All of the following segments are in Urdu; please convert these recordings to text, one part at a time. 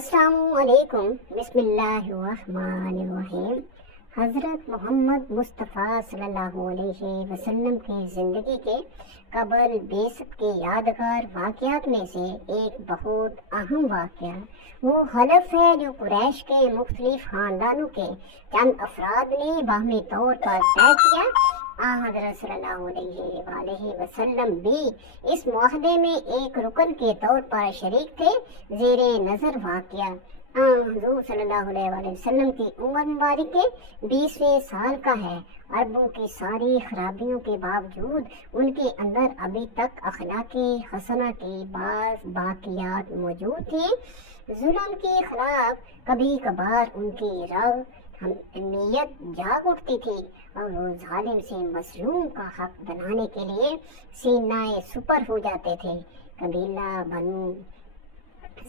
السلام علیکم، بسم اللہ الرحمن الرحیم۔ حضرت محمد مصطفیٰ صلی اللہ علیہ وسلم کی زندگی کے قبل بعثت کے یادگار واقعات میں سے ایک بہت اہم واقعہ وہ حلف ہے جو قریش کے مختلف خاندانوں کے چند افراد نے باہمی طور پر طے کیا۔ حضرت صلی اللہ علیہ وآلہ وسلم بھی اس معاہدے میں ایک رکن کے طور پر شریک تھے۔ زیر نظر واقعہ حضور صلی اللہ علیہ وآلہ وسلم کی عمر مبارک کے 20ویں سال کا ہے۔ عربوں کی ساری خرابیوں کے باوجود ان کے اندر ابھی تک اخلاق حسنہ کے بعض باقیات موجود تھے۔ ظلم کے خلاف کبھی کبھار ان کی رغ نیت جاگ اٹھتی تھی اور وہ ظالم سے مظلوم کا حق دلانے کے لیے سینہ سپر ہو جاتے تھے۔ قبیلہ بنو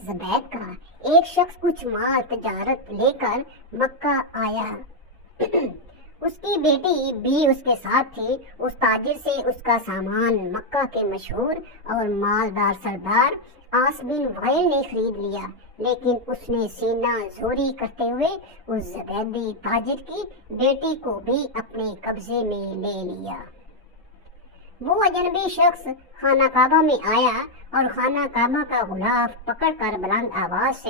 زبید کا ایک شخص کچھ مال تجارت لے کر مکہ آیا۔ اس کی بیٹی بھی اس کے ساتھ تھی۔ اس تاجر سے اس کا سامان مکہ کے مشہور اور مالدار سردار عاص بن وائل نے خرید لیا، لیکن اس نے سینہ زوری کرتے ہوئے اس زبیدی تاجر کی بیٹی کو بھی اپنے قبضے میں لے لیا۔ وہ اجنبی شخص خانہ کعبہ میں آیا اور خانہ کعبہ کا غلاف پکڑ کر بلند آواز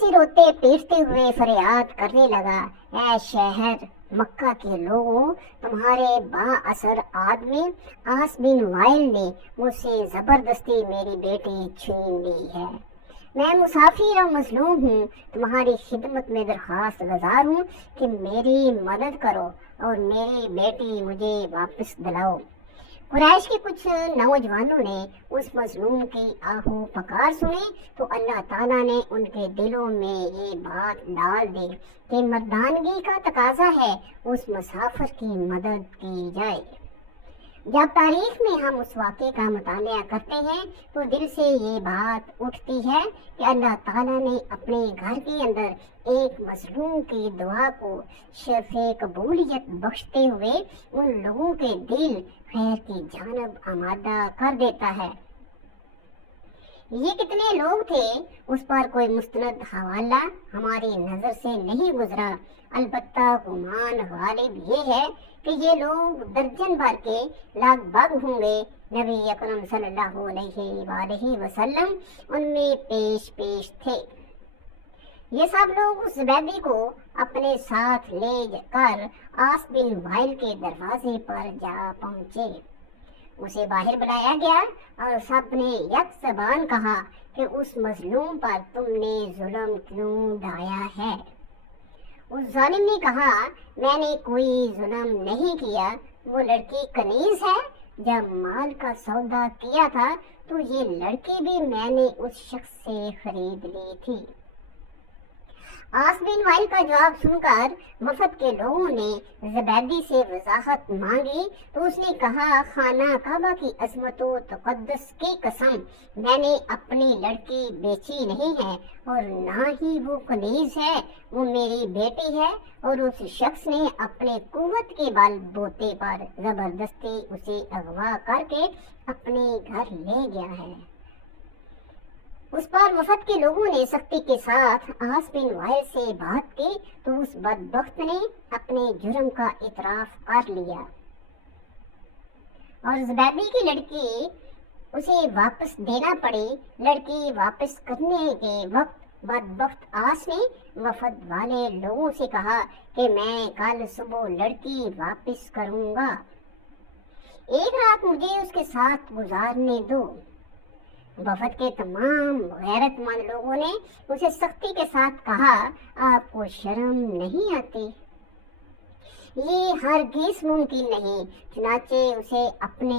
سے روتے پیٹتے ہوئے فریاد کرنے لگا، اے شہر مکہ کے لوگوں، تمہارے با اثر آدمی عاص بن وائل نے مجھ سے زبردستی میری بیٹی چھین لی ہے۔ میں مسافر اور مظلوم ہوں، تمہاری خدمت میں درخواست گزار ہوں کہ میری مدد کرو اور میری بیٹی مجھے واپس دلاؤ۔ قریش کے کچھ نوجوانوں نے اس مظلوم کی آہو پکار سنی تو اللہ تعالیٰ نے ان کے دلوں میں یہ بات ڈال دی کہ مردانگی کا تقاضا ہے اس مسافر کی مدد کی جائے۔ جب تاریخ میں ہم اس واقعے کا مطالعہ کرتے ہیں تو دل سے یہ بات اٹھتی ہے کہ اللہ تعالیٰ نے اپنے گھر کے اندر ایک مظلوم کی دعا کو شرف قبولیت بخشتے ہوئے ان لوگوں کے دل خیر کی جانب آمادہ کر دیتا ہے۔ یہ کتنے لوگ تھے اس پر کوئی مستند حوالہ ہماری نظر سے نہیں گزرا، البتہ گمان غالب یہ ہے کہ یہ لوگ درجن بھر کے لگ بھگ ہوں گے۔ نبی اکرم صلی اللہ علیہ وآلہ وسلم ان میں پیش تھے۔ یہ سب لوگ اس زبیدی کو اپنے ساتھ لے کر عاص بن وائل کے دروازے پر جا پہنچے۔ اسے باہر بلایا گیا اور سب نے یک زبان کہا کہ اس مظلوم پر تم نے ظلم کیوں ڈھایا ہے؟ اس ظالم نے کہا، میں نے کوئی ظلم نہیں کیا، وہ لڑکی کنیز ہے۔ جب مال کا سودا کیا تھا تو یہ لڑکی بھی میں نے اس شخص سے خرید لی تھی۔ عاص بن وائل کا جواب سن کر وفد کے لوگوں نے زبیدی سے وضاحت مانگی تو اس نے کہا، خانہ کعبہ کی عظمت و تقدس کی قسم، میں نے اپنی لڑکی بیچی نہیں ہے اور نہ ہی وہ کنیز ہے، وہ میری بیٹی ہے اور اس شخص نے اپنے قوت کے بل بوتے پر زبردستی اسے اغوا کر کے اپنے گھر لے گیا ہے۔ اس پر وفد کے لوگوں نے سختی کے ساتھ عاص بن وائل سے بات کی تو اس بدبخت نے اپنے جرم کا اعتراف کر لیا اور زبیدی کی لڑکی اسے واپس دینا پڑی۔ لڑکی واپس کرنے کے وقت بدبخت عاص نے وفد والے لوگوں سے کہا کہ میں کل صبح لڑکی واپس کروں گا، ایک رات مجھے اس کے ساتھ گزارنے دو۔ وفد کے تمام غیرت مند لوگوں نے اسے سختی کے ساتھ کہا، آپ کو شرم نہیں آتی؟ یہ ہرگز ممکن نہیں۔ چنانچہ اسے اپنے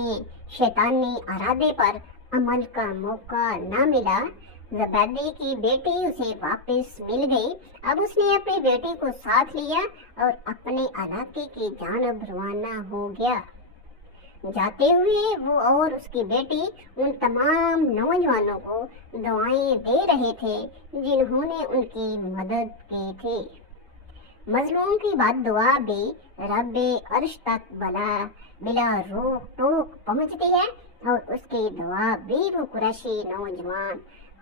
شیطانی ارادے پر عمل کا موقع نہ ملا۔ زبیدی کی بیٹی اسے واپس مل گئی۔ اب اس نے اپنی بیٹی کو ساتھ لیا اور اپنے علاقے کی جانب روانہ ہو گیا۔ جاتے ہوئے وہ اور اس کی بیٹی ان تمام نوجوانوں کو دعائیں دے رہے تھے جنہوں نے ان کی مدد کی تھی۔ مظلوم کی بد دعا بھی رب عرش تک بلا روک ٹوک پہنچتی ہے اور اس کی دعا بھی وہ قریشی نوجوان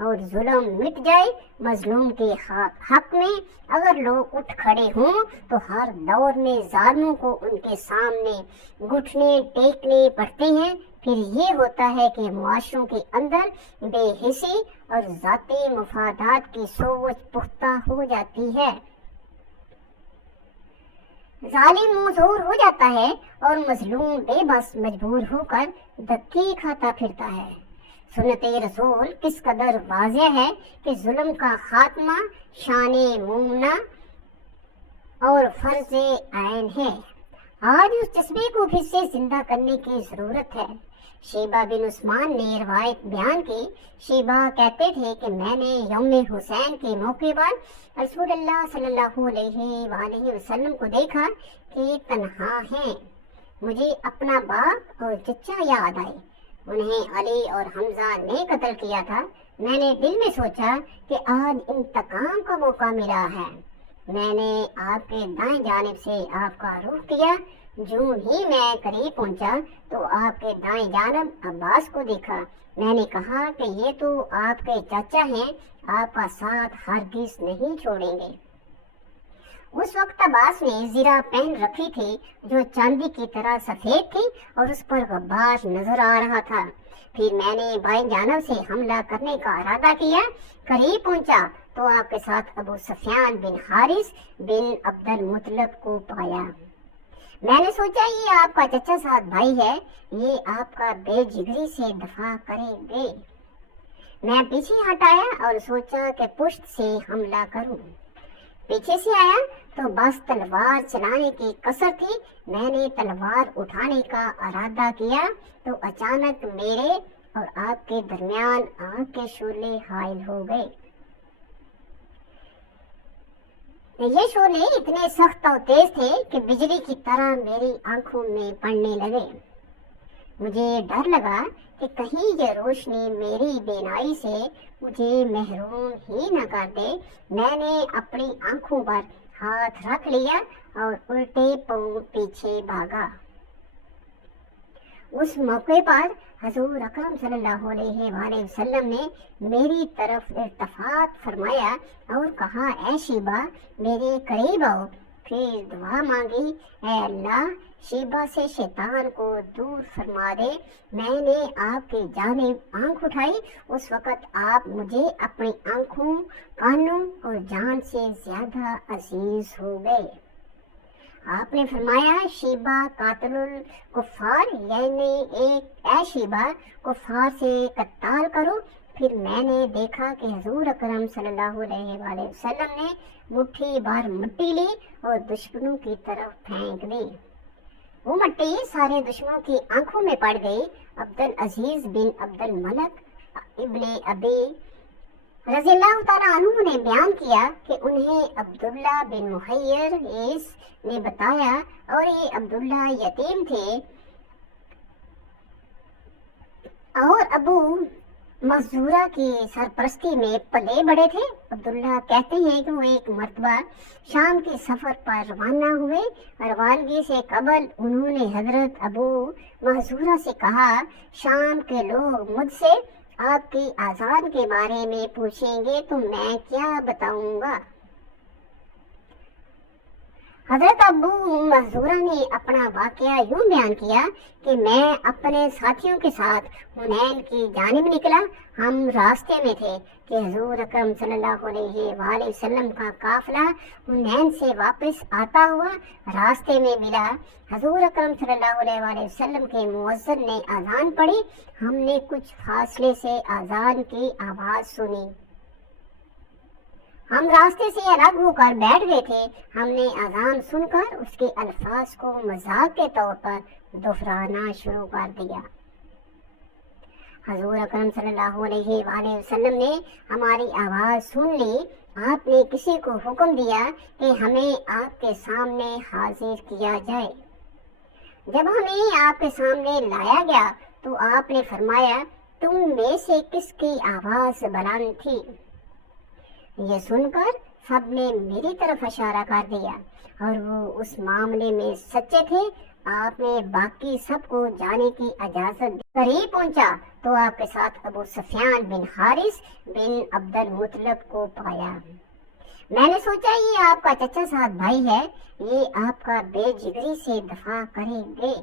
اور ظلم مٹ جائے مظلوم کے حق میں۔ اگر لوگ اٹھ کھڑے ہوں تو ہر دور میں ظالموں کو ان کے سامنے گھٹنے ٹیکنے پڑتے ہیں۔ پھر یہ ہوتا ہے کہ معاشروں کے اندر بے حسی اور ذاتی مفادات کی سوچ پختہ ہو جاتی ہے، ظالم منظور ہو جاتا ہے اور مظلوم بے بس مجبور ہو کر دھکے کھاتا پھرتا ہے۔ سنت رسول کس قدر واضح ہے کہ ظلم کا خاتمہ شان مومنہ اور فرض عین ہے۔ آج اس جذبے کو پھر سے زندہ کرنے کی ضرورت ہے۔ شیبہ بن عثمان نے روایت بیان کی۔ شیبہ کہتے تھے کہ میں نے یوم حسین کے موقع پر رسول اللہ صلی اللہ علیہ وآلہ وسلم کو دیکھا کہ تنہا ہیں۔ مجھے اپنا باپ اور چچا یاد آئے، انہیں علی اور حمزہ نے قتل کیا تھا۔ میں نے دل میں سوچا کہ آج انتقام کا موقع ملا ہے۔ میں نے آپ کے دائیں جانب سے آپ کا رخ کیا، جو ہی میں قریب پہنچا تو آپ کے دائیں جانب عباس کو دیکھا۔ میں نے کہا کہ یہ تو آپ کے چاچا ہیں، آپ کا ساتھ ہرگز نہیں چھوڑیں گے۔ اس وقت عباس نے زرہ پہن رکھی تھی جو چاندی کی طرح سفید تھی اور اس پر غبار نظر آ رہا تھا۔ پھر میں نے بائیں جانب سے حملہ کرنے کا ارادہ کیا، قریب پہنچا تو آپ کے ساتھ ابو سفیان بن حارث بن عبد المطلب کو پایا۔ میں نے سوچا یہ آپ کا چچا ساتھ بھائی ہے، یہ آپ کا بے جگری سے دفاع کریں گے۔ میں پیچھے ہٹایا اور سوچا کہ پشت سے حملہ کروں۔ پیچھے سے آیا تو بس تلوار چلانے کی کثر تھی۔ میں نے تلوار اٹھانے کا ارادہ کیا تو اچانک میرے اور آپ کے درمیان آگ کے شعلے حائل ہو گئے۔ یہ شعلے اتنے سخت اور تیز تھے کہ بجلی کی طرح میری آنکھوں میں پڑنے لگے۔ مجھے ڈر لگا کہ کہیں یہ روشنی میری بینائی سے مجھے محروم ہی نہ کر دے۔ میں نے اپنی آنکھوں پر ہاتھ رکھ لیا اور الٹے پاؤں پیچھے بھاگا۔ اس موقع پر حضور اکرم صلی اللہ علیہ وآلہ وسلم نے میری طرف التفات فرمایا اور کہا، اے شیبہ میرے قریب آؤ۔ پھر دعا مانگی، اے اللہ شیبہ سے شیطان کو دور فرما دے۔ میں نے آپ کی جانب آنکھ اٹھائی، اس وقت آپ مجھے اپنی آنکھوں، کانوں اور جان سے زیادہ عزیز ہو گئے۔ آپ نے فرمایا، شیبہ قاتل الکفار، یعنی اے شیبہ کفار سے قتال کرو۔ پھر میں نے دیکھا کہ حضور اکرم صلی اللہ علیہ وآلہ وسلم نے مٹھی بھر مٹی لی اور دشمنوں کی طرف پھینک دی۔ وہ مٹی سارے دشمنوں کی آنکھوں میں پڑ گئی۔ عبدالعزیز بن عبد الملک ابن ابی رضی اللہ تعالیٰ عنہ نے بیان کیا کہ انہیں عبداللہ بن محیرث نے بتایا، اور یہ عبداللہ یتیم تھے اور ابو محذورہ کی سرپرستی میں پلے بڑے تھے۔ عبداللہ کہتے ہیں کہ وہ ایک مرتبہ شام کے سفر پر روانہ ہوئے۔ روانگی سے قبل انہوں نے حضرت ابو محذورہ سے کہا، شام کے لوگ مجھ سے آپ کی آذان کے بارے میں پوچھیں گے تو میں کیا بتاؤں گا؟ حضرت ابو محذورہ نے اپنا واقعہ یوں بیان کیا کہ میں اپنے ساتھیوں کے ساتھ حنین کی جانب نکلا۔ ہم راستے میں تھے کہ حضور اکرم صلی اللہ علیہ وآلہ وسلم کا قافلہ حنین سے واپس آتا ہوا راستے میں ملا۔ حضور اکرم صلی اللہ علیہ وآلہ وسلم کے مؤذن نے اذان پڑھی۔ ہم نے کچھ فاصلے سے اذان کی آواز سنی۔ ہم راستے سے الگ ہو کر بیٹھ گئے تھے۔ ہم نے اذان سن کر اس کے الفاظ کو مذاق کے طور پر دہرانا شروع کر دیا۔ حضور اکرم صلی اللہ علیہ وآلہ وسلم نے ہماری آواز سن لی۔ آپ نے کسی کو حکم دیا کہ ہمیں آپ کے سامنے حاضر کیا جائے۔ جب ہمیں آپ کے سامنے لایا گیا تو آپ نے فرمایا، تم میں سے کس کی آواز بلند تھی؟ یہ سن کر سب نے میری طرف اشارہ کر دیا اور وہ اس معاملے میں سچے تھے۔ آپ نے باقی سب کو جانے کی اجازت دی۔ قریب پہنچا تو آپ کے ساتھ ابو سفیان بن حارث بن عبد المطلب کو پایا۔ میں نے سوچا یہ آپ کا چچا ساتھ بھائی ہے، یہ آپ کا بے جگری سے دفاع کریں گے۔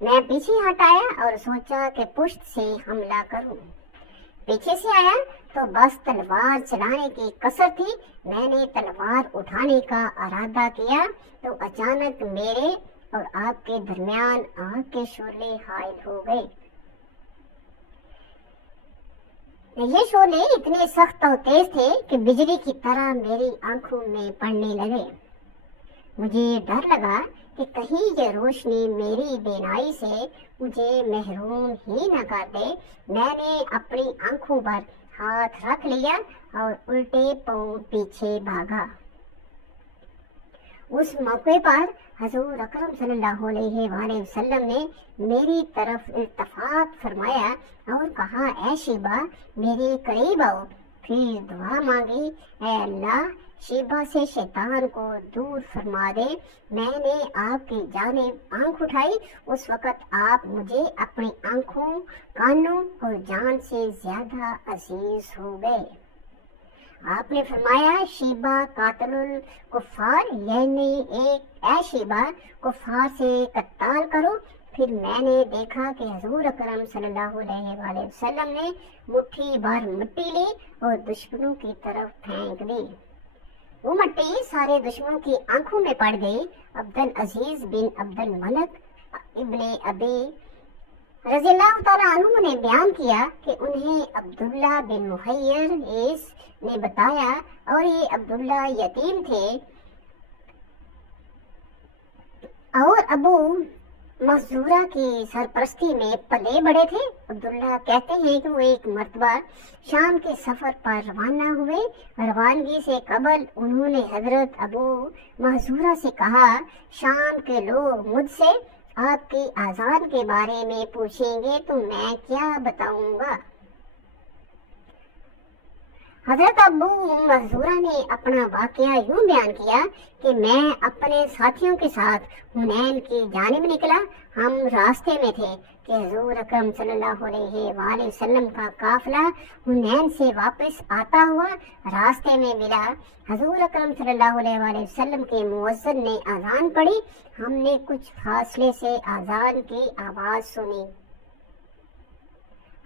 میں پیچھے ہٹ آیا اور سوچا کہ پشت سے حملہ کروں۔ پیچھے سے آیا تو بس تلوار چلانے کی کسر تھی۔ میں نے تلوار اٹھانے کا ارادہ کیا تو اچانک میرے اور آپ کے درمیان آگ کے شعلے حائل ہو گئے۔ یہ شعلے اتنے سخت اور تیز تھے کہ بجلی کی طرح میری آنکھوں میں پڑنے لگے۔ مجھے ڈر لگا کہ کہیں یہ روشنی میری بینائی سے مجھے محروم ہی نہ کر دے۔ میں نے اپنی آنکھوں پر ہاتھ رکھ لیا اور الٹے پاؤں پیچھے بھاگا۔ اس موقع پر حضور اکرم صلی اللہ علیہ وآلہ وسلم نے میری طرف التفات فرمایا اور کہا، اے شیبہ میرے قریب آؤ۔ پھر دعا مانگی، اے اللہ شیبہ سے شیطان کو دور فرما دے۔ میں نے آپ کی جانب آنکھ اٹھائی، اس وقت آپ مجھے اپنی آنکھوں، کانوں اور جان سے زیادہ عزیز ہو گئے۔ آپ نے فرمایا، شیبہ قاتل الکفار، یعنی اے شیبہ کفار سے قتال کرو۔ پھر میں نے دیکھا کہ حضور اکرم صلی اللہ علیہ وآلہ وسلم نے مٹھی بھر مٹی لی اور دشمنوں کی طرف پھینک دی۔ وہ مٹی سارے دشمنوں کی آنکھوں میں پڑ گئی۔ عبد العزیز بن عبد الملک ابن ابی رضی اللہ تعالیٰ عنہ نے بیان کیا کہ انہیں عبداللہ بن محیر نے بتایا، اور یہ عبداللہ یتیم تھے اور ابو محذورہ کی سرپرستی میں پلے بڑے تھے۔ عبداللہ کہتے ہیں کہ وہ ایک مرتبہ شام کے سفر پر روانہ ہوئے۔ روانگی سے قبل انہوں نے حضرت ابو محذورہ سے کہا، شام کے لوگ مجھ سے آپ کی آذان کے بارے میں پوچھیں گے تو میں کیا بتاؤں گا؟ حضرت ابو محذورہ نے اپنا واقعہ یوں بیان کیا کہ میں اپنے ساتھیوں کے ساتھ حنین کی جانب نکلا۔ ہم راستے میں تھے کہ حضور اکرم صلی اللہ علیہ وآلہ وسلم کا قافلہ حنین سے واپس آتا ہوا راستے میں ملا۔ حضور اکرم صلی اللہ علیہ وآلہ وسلم کے مؤذن نے اذان پڑھی۔ ہم نے کچھ فاصلے سے اذان کی آواز سنی۔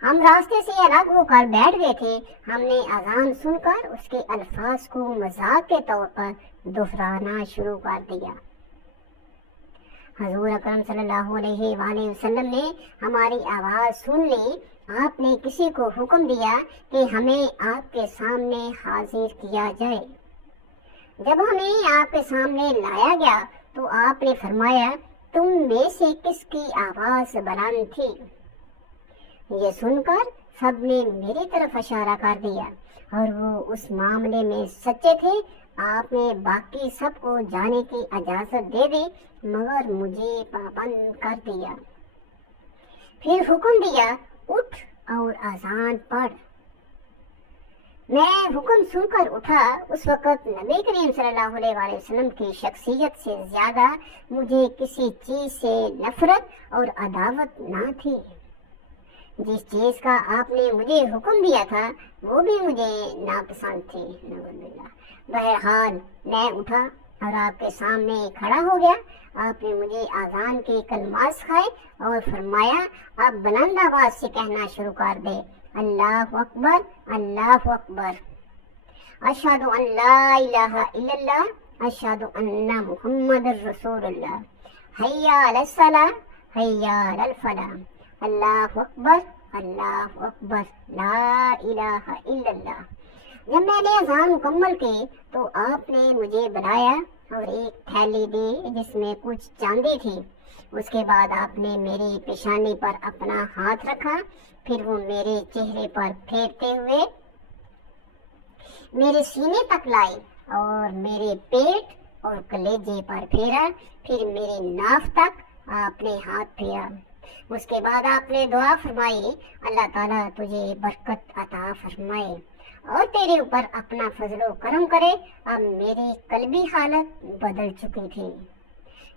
ہم راستے سے الگ ہو کر بیٹھ گئے تھے۔ ہم نے اذان سن کر اس کے الفاظ کو مذاق کے طور پر دہرانا شروع کر دیا۔ حضور اکرم صلی اللہ علیہ وآلہ وسلم نے ہماری آواز سن لی۔ آپ نے کسی کو حکم دیا کہ ہمیں آپ کے سامنے حاضر کیا جائے۔ جب ہمیں آپ کے سامنے لایا گیا تو آپ نے فرمایا، تم میں سے کس کی آواز بلند تھی؟ یہ سن کر سب نے میری طرف اشارہ کر دیا اور وہ اس معاملے میں سچے تھے۔ آپ نے باقی سب کو جانے کی اجازت دے دی مگر مجھے پابند کر دیا۔ پھر حکم دیا، اٹھ اور اذان پڑھ۔ میں حکم سن کر اٹھا۔ اس وقت نبی کریم صلی اللہ علیہ وآلہ وسلم کی شخصیت سے زیادہ مجھے کسی چیز سے نفرت اور عداوت نہ تھی۔ جس چیز کا آپ نے مجھے حکم دیا تھا وہ بھی مجھے ناپسند تھی۔ بہرحال میں اٹھا اور آپ کے سامنے کھڑا ہو گیا۔ آپ نے مجھے اذان کے کلمات سکھائے اور فرمایا، اب بلند آواز سے کہنا شروع کر دے، اللہ اکبر، اللہ اکبر، اشہد ان لا الہ الا اللہ، اشہد ان محمد رسول اللہ، حی علی الصلاۃ، حی علی الفلاح، اللہ اکبر، اللہ اکبر، لا الہ الا اللہ۔ جب میں نے اذان مکمل کی تو آپ نے مجھے بلایا اور ایک تھیلی دی جس میں کچھ چاندی تھی۔ اس کے بعد آپ نے میری پیشانی پر اپنا ہاتھ رکھا، پھر وہ میرے چہرے پر پھیرتے ہوئے میرے سینے تک لائے اور میرے پیٹ اور کلیجے پر پھیرا، پھر میرے ناف تک آپ نے ہاتھ پھیرا۔ اس کے بعد آپ نے دعا فرمائی، اللہ تعالیٰ تجھے برکت عطا فرمائے۔ اور تیرے اوپر اپنا فضل و کرم کرے۔ اب میری قلبی حالت بدل چکی تھی۔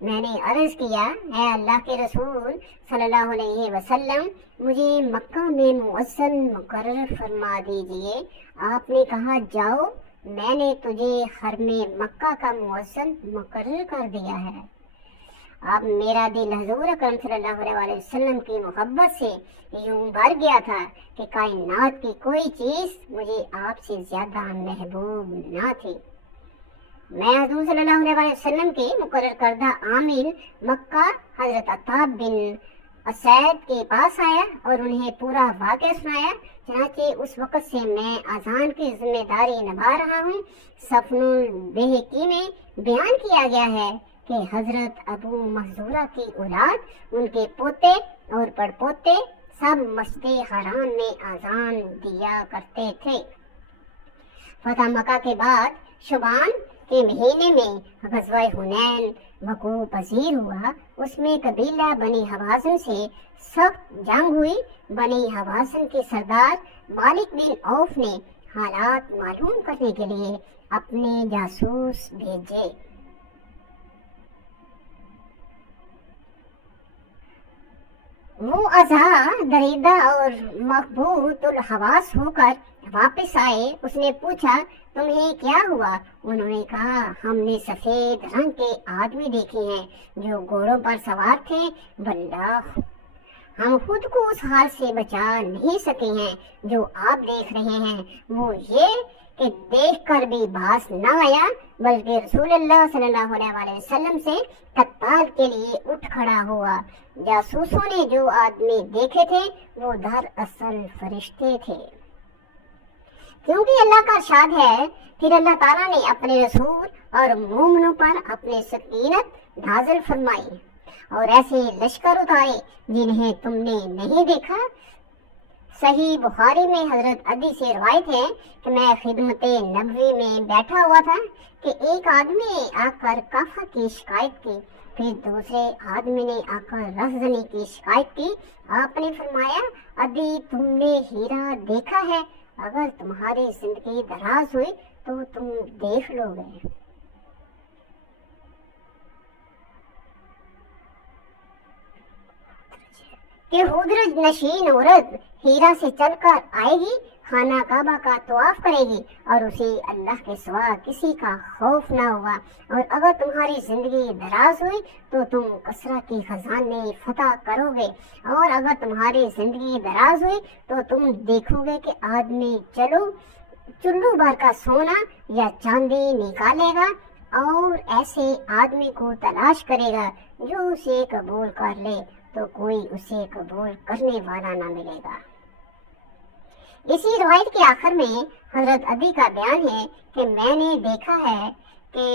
میں نے عرض کیا، اے اللہ کے رسول صلی اللہ علیہ وسلم، مجھے مکہ میں مؤذن مقرر فرما دیجئے۔ آپ نے کہا، جاؤ، میں نے تجھے حرم مکہ کا مؤذن مقرر کر دیا ہے۔ اب میرا دل حضور اکرم صلی اللہ علیہ وسلم کی محبت سے یوں بھر گیا تھا کہ کائنات کی کوئی چیز مجھے آپ سے زیادہ محبوب نہ تھی۔ میں حضور صلی اللہ علیہ وسلم کے مقرر کردہ عامل مکہ حضرت عطاب بن اسید کے پاس آیا اور انہیں پورا واقعہ سنایا۔ چنانچہ اس وقت سے میں اذان کی ذمہ داری نبھا رہا ہوں۔ سفن البہقی میں بیان کیا گیا ہے کہ حضرت ابو محذورہ کی اولاد، ان کے پوتے اور پڑپوتے سب مسجد حرام میں اذان دیا کرتے تھے۔ فتح مکہ کے بعد شعبان کے مہینے میں غزوہ حنین وقوع پذیر ہوا۔ اس میں قبیلہ بنی حوازن سے سخت جنگ ہوئی۔ بنی حوازن کے سردار مالک بن عوف نے حالات معلوم کرنے کے لیے اپنے جاسوس بھیجے۔ وہ ازا دریدہ اور مخبوط الحواس ہو کر واپس آئے۔ اس نے پوچھا، تمہیں کیا ہوا؟ انہوں نے کہا، ہم نے سفید رنگ کے آدمی دیکھے ہیں جو گھوڑوں پر سوار تھے۔ واللہ، ہم خود کو اس حال سے بچا نہیں سکے ہیں جو آپ دیکھ رہے ہیں۔ وہ یہ کہ دیکھ کر بھی باس نہ آیا، بلکہ رسول اللہ صلی اللہ علیہ وسلم سے قتال کے لیے اٹھ کھڑا ہوا۔ جاسوسوں نے جو آدمی دیکھے تھے وہ دراصل فرشتے تھے، کیونکہ اللہ کا ارشاد ہے، پھر اللہ تعالیٰ نے اپنے رسول اور مومنوں پر اپنے سکینت نازل فرمائی اور ایسے لشکر اتارے جنہیں تم نے نہیں دیکھا۔ صحیح بخاری میں حضرت عدی سے روایت ہے کہ میں خدمت نبوی میں بیٹھا ہوا تھا کہ ایک آدمی نے آ کر کافہ کی شکایت کی، پھر دوسرے آدمی نے آ کر رہزنی کی شکایت کی۔ آپ نے فرمایا، عدی، تم نے ہیرا دیکھا ہے؟ اگر تمہاری زندگی دراز ہوئی تو تم دیکھ لو گے۔ کہ حضرت نشین عورت ہیرا سے چل کر آئے گی، خانہ کعبہ کا طواف کرے گی اور اسے اللہ کے سوا کسی کا خوف نہ ہوا۔ اور اگر تمہاری زندگی دراز ہوئی تو تم کسرا کی خزانے فتح کرو گے، اور اگر تمہاری زندگی دراز ہوئی تو تم دیکھو گے کہ آدمی چلو بھر کا سونا یا چاندی نکالے گا اور ایسے آدمی کو تلاش کرے گا جو اسے قبول کر لے، تو کوئی اسے قبول کرنے والا نہ ملے گا۔ اسی روایت کے آخر میں حضرت عدی کا بیان ہے کہ میں نے دیکھا ہے کہ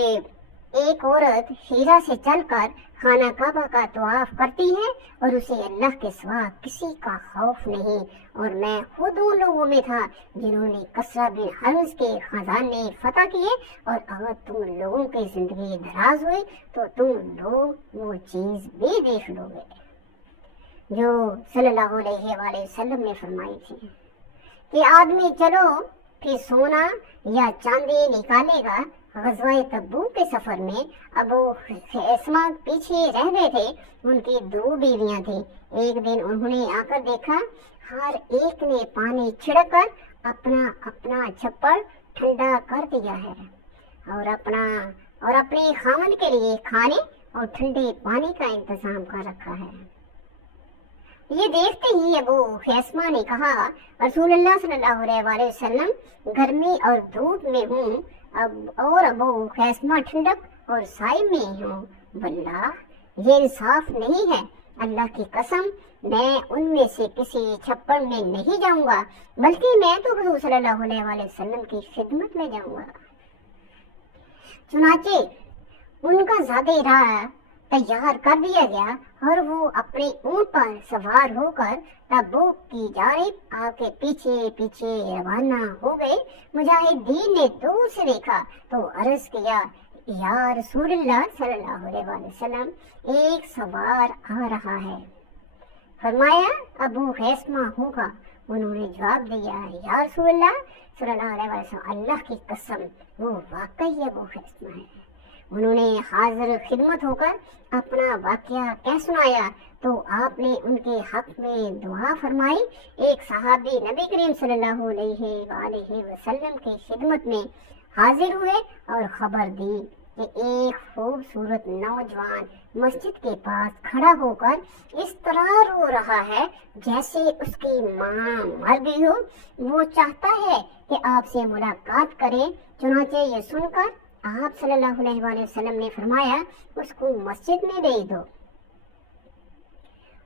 ایک عورت ہیرا سے چل کر خانہ کعبہ کا طواف کرتی ہے اور اسے اللہ کے سوا کسی کا خوف نہیں، اور میں خود ان لوگوں میں تھا جنہوں نے کسرا بن حرمز کے خزانے فتح کیے۔ اور اگر تم لوگوں کی زندگی دراز ہوئی تو تم لوگ وہ چیز بھی دیکھ لو گے جو صلی اللہ علیہ وآلہ وسلم نے فرمائی تھی کہ آدمی چلو پھر سونا یا چاندی نکالے گا۔ غزوہ تبوک کے سفر میں ابو خیثمہ پیچھے رہ گئے تھے۔ ان کی 2 بیویاں تھیں۔ ایک دن انہوں نے آ کر دیکھا ہر ایک نے پانی چھڑک کر اپنا اپنا چھپڑ ٹھنڈا کر دیا ہے اور اپنے خاوند کے لیے کھانے اور ٹھنڈے پانی کا انتظام کر رکھا ہے۔ یہ دیکھتے ہی ابو خیثمہ نے کہا، رسول اللہ صلی اللہ علیہ وآلہ وسلم گرمی اور دھوپ میں ہوں اور ابو خیثمہ ٹھنڈک اور سائے میں ہوں۔ واللہ، یہ انصاف نہیں ہے۔ اللہ کی قسم، میں ان میں سے کسی چھپڑ میں نہیں جاؤں گا، بلکہ میں تو حضور صلی اللہ علیہ وآلہ وسلم کی خدمت میں جاؤں گا۔ چنانچہ ان کا زادِ راہ تیار کر دیا گیا اور وہ اپنے اونٹ پر سوار ہو کر تبوک کی جانب آپ کے پیچھے پیچھے روانہ ہو گئے۔ مجاہدین نے دور سے دیکھا تو عرض کیا، یا رسول اللہ صلی اللہ علیہ وآلہ وسلم، ایک سوار آ رہا ہے۔ فرمایا، ابو خیثمہ ہوگا۔ انہوں نے جواب دیا یا رسول اللہ صلی اللہ علیہ وسلم اللہ کی قسم وہ واقعی ابو خیثمہ ہے۔ انہوں نے حاضر خدمت ہو کر اپنا واقعہ کہہ سنایا تو آپ نے ان کے حق میں دعا فرمائی۔ ایک صحابی نبی کریم صلی اللہ علیہ وآلہ وسلم کی خدمت میں حاضر ہوئے اور خبر دی کہ ایک خوبصورت نوجوان مسجد کے پاس کھڑا ہو کر اس طرح رو رہا ہے جیسے اس کی ماں مر گئی ہو، وہ چاہتا ہے کہ آپ سے ملاقات کرے۔ چنانچہ یہ سن کر آپ صلی اللہ علیہ وآلہ وسلم نے فرمایا اس کو مسجد میں بھیج دو۔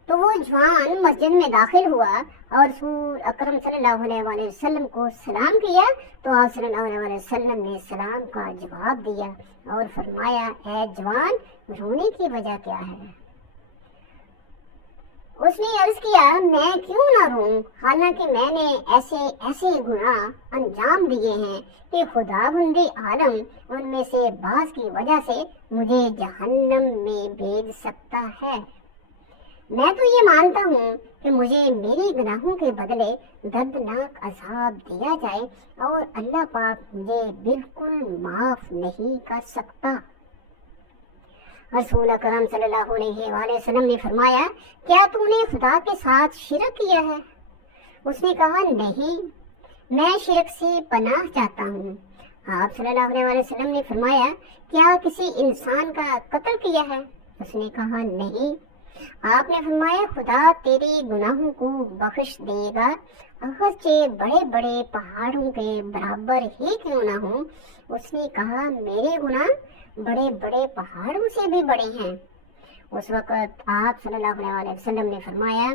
تو وہ جوان مسجد میں داخل ہوا اور رسول اکرم صلی اللہ علیہ وآلہ وسلم کو سلام کیا تو آپ صلی اللہ علیہ وآلہ وسلم نے سلام کا جواب دیا اور فرمایا اے جوان رونے کی وجہ کیا ہے؟ اس نے عرض کیا میں کیوں نہ روں حالانکہ میں نے ایسے گناہ انجام دیے ہیں کہ خداوند عالم ان میں سے بعض کی وجہ سے مجھے جہنم میں بھیج سکتا ہے۔ میں تو یہ مانتا ہوں کہ مجھے میری گناہوں کے بدلے دردناک عذاب دیا جائے اور اللہ پاک مجھے بالکل معاف نہیں کر سکتا۔ رسول اکرم صلی اللہ علیہ وآلہ وسلم نے فرمایا کیا تم نے خدا کے ساتھ شرک کیا ہے؟ اس نے کہا نہیں، میں شرک سے پناہ چاہتا ہوں۔ آپ صلی اللہ علیہ وآلہ وسلم نے فرمایا کیا کسی انسان کا قتل کیا ہے؟ اس نے کہا نہیں۔ آپ نے فرمایا خدا تیری گناہوں کو بخش دے گا اگرچہ بڑے بڑے پہاڑوں کے برابر ہی کیوں نہ ہوں۔ اس نے کہا میرے گناہ بڑے بڑے پہاڑوں سے بھی بڑے ہیں۔ اس وقت آپ صلی اللہ علیہ وسلم نے فرمایا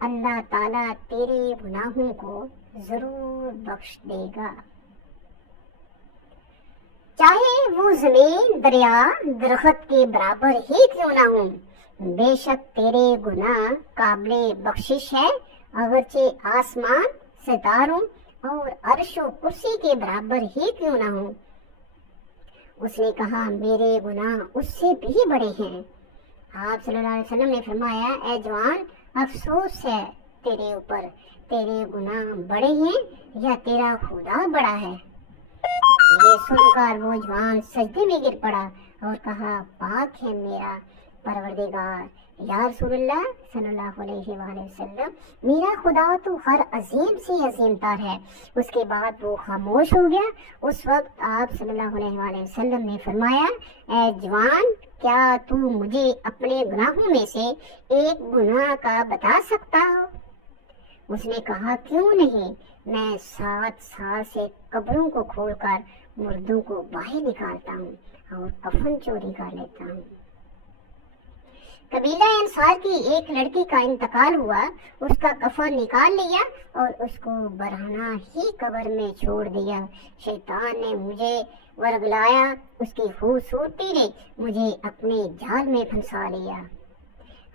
اللہ تعالیٰ تیرے گناہوں کو ضرور بخش دے گا، چاہے وہ زمین دریا درخت کے برابر ہی کیوں نہ ہوں۔ بے شک تیرے گناہ قابل بخشش ہے اگرچہ آسمان ستاروں اور عرش و کرسی کے برابر ہی کیوں نہ ہوں۔ اس نے کہا میرے گناہ اس سے بھی بڑے ہیں۔ آپ صلی اللہ علیہ وسلم نے فرمایا اے جوان افسوس ہے تیرے اوپر، تیرے گناہ بڑے ہیں یا تیرا خدا بڑا ہے؟ یہ سن کر وہ جوان سجدے میں گر پڑا اور کہا پاک ہے میرا پروردگار یا رسول اللہ صلی اللہ علیہ وآلہ وسلم، میرا خدا تو ہر عظیم سے عظیم تر ہے۔ اس کے بعد وہ خاموش ہو گیا۔ اس وقت آپ صلی اللہ علیہ وآلہ وسلم نے فرمایا اے جوان کیا تو مجھے اپنے گناہوں میں سے ایک گناہ کا بتا سکتا ہو؟ اس نے کہا کیوں نہیں، میں 7 سال سے قبروں کو کھول کر مردوں کو باہر نکالتا ہوں اور کفن چوری کر لیتا ہوں۔ قبیلہ انصار کی ایک لڑکی کا انتقال ہوا، اس کا کفن نکال لیا اور اس کو برہنہ ہی قبر میں چھوڑ دیا۔ شیطان نے مجھے ورگلایا، اس کی خوبصورتی نے مجھے اپنے جال میں پھنسا لیا۔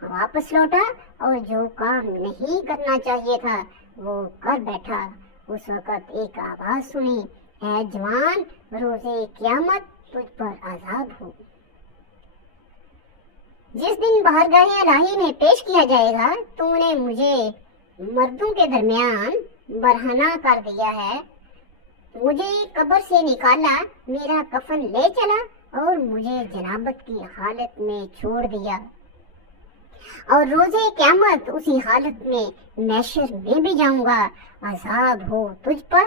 واپس لوٹا اور جو کام نہیں کرنا چاہیے تھا وہ کر بیٹھا۔ اس وقت ایک آواز سنی اے جوان روزے قیامت تجھ پر عذاب ہو۔ جس دن بارگاہ الہی میں پیش کیا جائے گا تو نے مجھے مردوں کے درمیان برہنہ کر دیا ہے، مجھے قبر سے نکالا، میرا کفن لے چلا اور مجھے جنابت کی حالت میں چھوڑ دیا، اور روزے قیامت اسی حالت میں محشر میں بھی جاؤں گا۔ عذاب ہو تجھ پر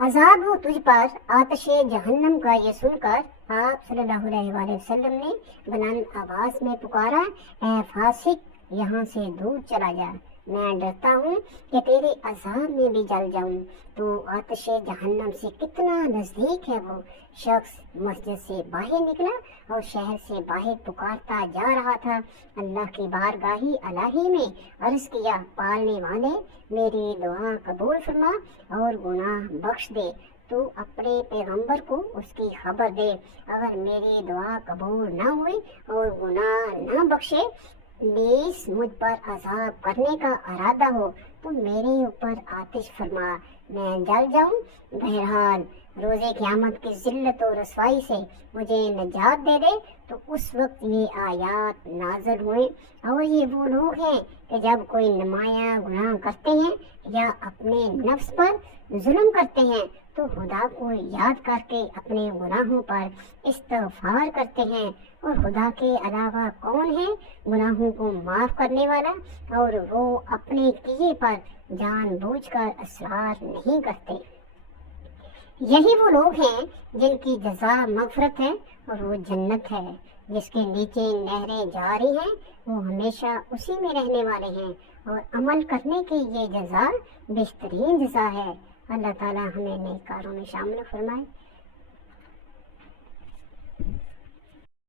عذاب ہو تجھ پر آتش جہنم کا۔ یہ سن کر آپ صلی اللہ علیہ وآلہ وسلم نے بلند آواز میں پکارا اے فاسق یہاں سے دور چلا جا، میں ڈرتا ہوں کہ تیرے عذاب میں بھی جل جاؤں۔ تو آتش جہنم سے کتنا نزدیک ہے۔ وہ شخص مسجد سے باہر نکلا اور شہر سے باہر پکارتا جا رہا تھا، اللہ کی بارگاہ الہی میں عرض کیا پالنے والے میری دعا قبول فرما اور گناہ بخش دے، تو اپنے پیغمبر کو اس کی خبر دے، اگر میری دعا قبول نہ ہوئی اور گناہ نہ بخشے نیز مجھ پر عذاب کرنے کا ارادہ ہو تو میرے اوپر آتش فرما، میں جل جاؤں۔ بہرحال روزے قیامت کی ذلت و رسوائی سے مجھے نجات دے دے۔ تو اس وقت یہ آیات نازل ہوئے، اور یہ وہ لوگ ہیں کہ جب کوئی نمایاں گناہ کرتے ہیں یا اپنے نفس پر ظلم کرتے ہیں تو خدا کو یاد کر کے اپنے گناہوں پر استغفار کرتے ہیں، اور خدا کے علاوہ کون ہے گناہوں کو معاف کرنے والا، اور وہ اپنے کیے پر جان بوجھ کر اصرار نہیں کرتے۔ یہی وہ لوگ ہیں جن کی جزا مغفرت ہے اور وہ جنت ہے جس کے نیچے نہریں جاری ہیں، وہ ہمیشہ اسی میں رہنے والے ہیں، اور عمل کرنے کی یہ جزا بہترین جزا ہے۔ اللہ تعالی ہمیں نیک کاروں میں شامل فرمائے۔